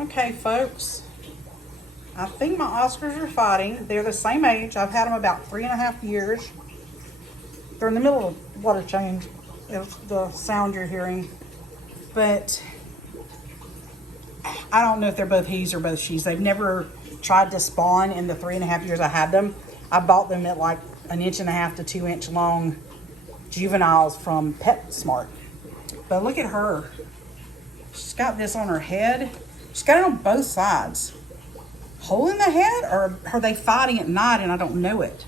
Okay, folks. I think my Oscars are fighting. They're the same age. I've had them about 3.5 years. They're in the middle of water change. It's the sound you're hearing. But I don't know if they're both he's or both she's. They've never tried to spawn in the 3.5 years I had them. I bought them at like 1.5 to 2 inch long juveniles from PetSmart. But look at her. She's got this on her head. She's got it on both sides. Hole in the head, or are they fighting at night and I don't know it?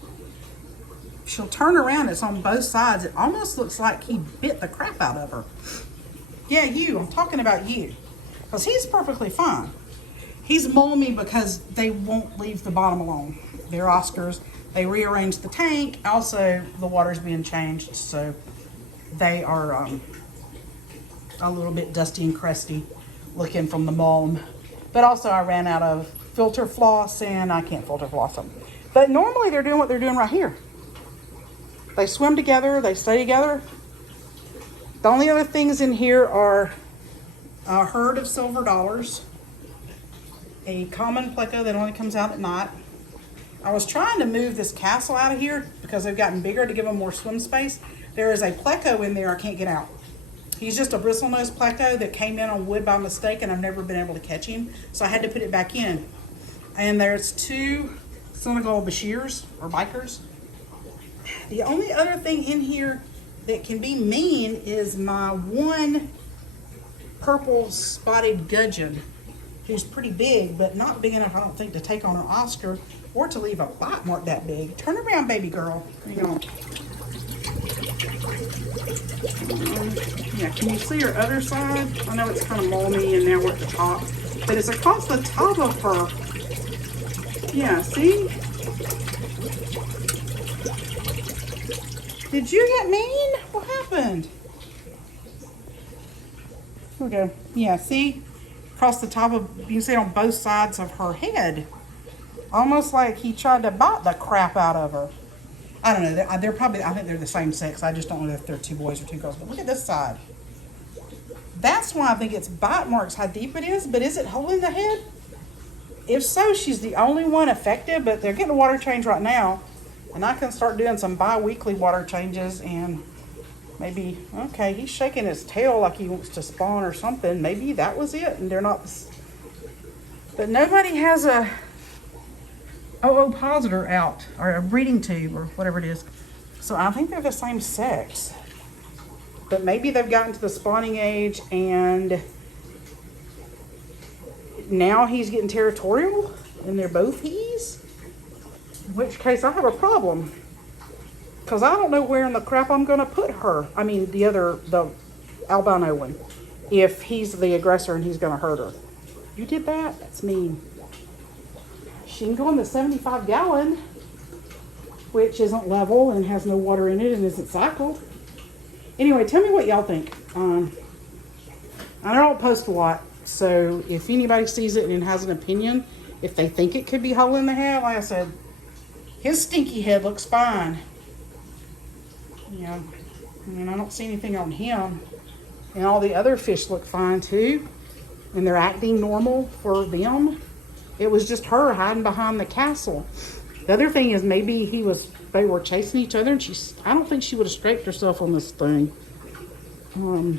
She'll turn around, it's on both sides. It almost looks like he bit the crap out of her. Yeah, you, I'm talking about you. Because he's perfectly fine. He's mulling me because they won't leave the bottom alone. They're Oscars. They rearranged the tank. Also, the water's being changed, so they are a little bit dusty and crusty looking from the mulm. But also, I ran out of filter floss, and I can't filter floss them. But normally, they're doing what they're doing right here. They swim together. They stay together. The only other things in here are a herd of silver dollars, a common pleco that only comes out at night. I was trying to move this castle out of here because they've gotten bigger to give them more swim space. There is a pleco in there I can't get out. He's just a bristlenose pleco that came in on wood by mistake, and I've never been able to catch him, so I had to put it back in. And there's 2 Senegal Bashirs, or bikers. The only other thing in here that can be mean is my one purple spotted gudgeon, who's pretty big, but not big enough, I don't think, to take on an Oscar or to leave a bite mark that big. Turn around, baby girl. Hang on. Yeah, can you see her other side? I know it's kind of moldy and now we're at the top, but it's across the top of her. Yeah, see? Did you get mean? What happened? Okay. Yeah, see? Across the top of, you can see on both sides of her head. Almost like he tried to bite the crap out of her. I don't know. They're probably, I think they're the same sex. I just don't know if they're 2 boys or 2 girls. But look at this side. That's why I think it's bite marks, how deep it is. But is it hole in the head? If so, she's the only one affected. But they're getting a water change right now. And I can start doing some bi-weekly water changes and maybe, okay, he's shaking his tail like he wants to spawn or something. Maybe that was it and they're not. But nobody has a ovipositor out, or a breeding tube, or whatever it is. So I think they're the same sex. But maybe they've gotten to the spawning age and now he's getting territorial and they're both he's. In which case I have a problem. Because I don't know where in the crap I'm going to put her. I mean, the albino one. If he's the aggressor and he's going to hurt her. You did that? That's mean. She can go in the 75-gallon, which isn't level and has no water in it and isn't cycled. Anyway, tell me what y'all think. I don't post a lot, so if anybody sees it and has an opinion, if they think it could be hole in the head, like I said, his stinky head looks fine. Yeah, I mean, I don't see anything on him. And all the other fish look fine too. And they're acting normal for them. It was just her hiding behind the castle. The other thing is maybe they were chasing each other and I don't think she would have scraped herself on this thing. I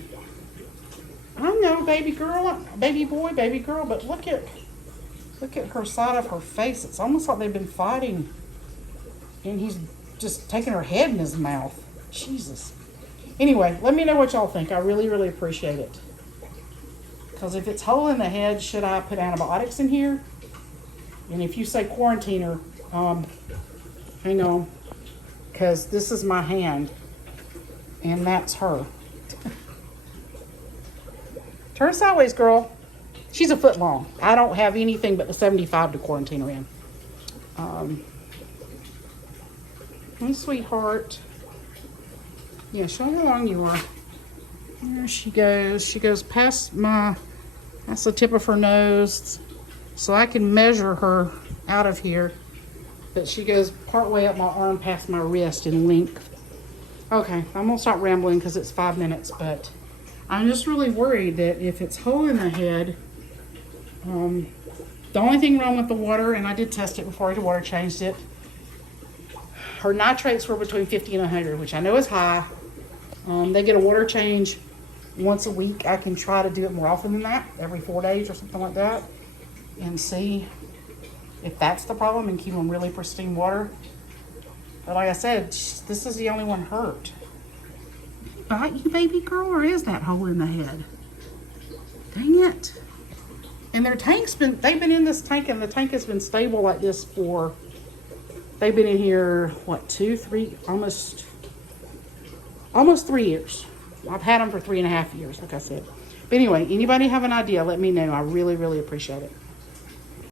know, baby girl, baby boy, baby girl, but look at her side of her face. It's almost like they've been fighting. And he's just taking her head in his mouth. Jesus. Anyway, let me know what y'all think. I really, really appreciate it. Because if it's hole in the head, should I put antibiotics in here? And if you say quarantine her, hang on. Because this is my hand. And that's her. Turn sideways, girl. She's a foot long. I don't have anything but the 75 to quarantine her in. Hey, sweetheart. Yeah, show me how long you are. There she goes. She goes past that's the tip of her nose. So I can measure her out of here. But she goes partway up my arm past my wrist in length. Okay, I'm going to stop rambling because it's 5 minutes. But I'm just really worried that if it's hole in the head, The only thing wrong with the water, and I did test it before I water changed it, her nitrates were between 50 and 100, which I know is high. They get a water change once a week. I can try to do it more often than that, every 4 days or something like that, and see if that's the problem and keep them really pristine water. But like I said, this is the only one hurt. Bite you, baby girl, or is that hole in the head? Dang it. And their tank's they've been in this tank, and the tank has been stable like this for, they've been in here, what, 2, 3, almost 3 years. I've had them for 3.5 years, like I said. But anyway, anybody have an idea, let me know. I really, really appreciate it.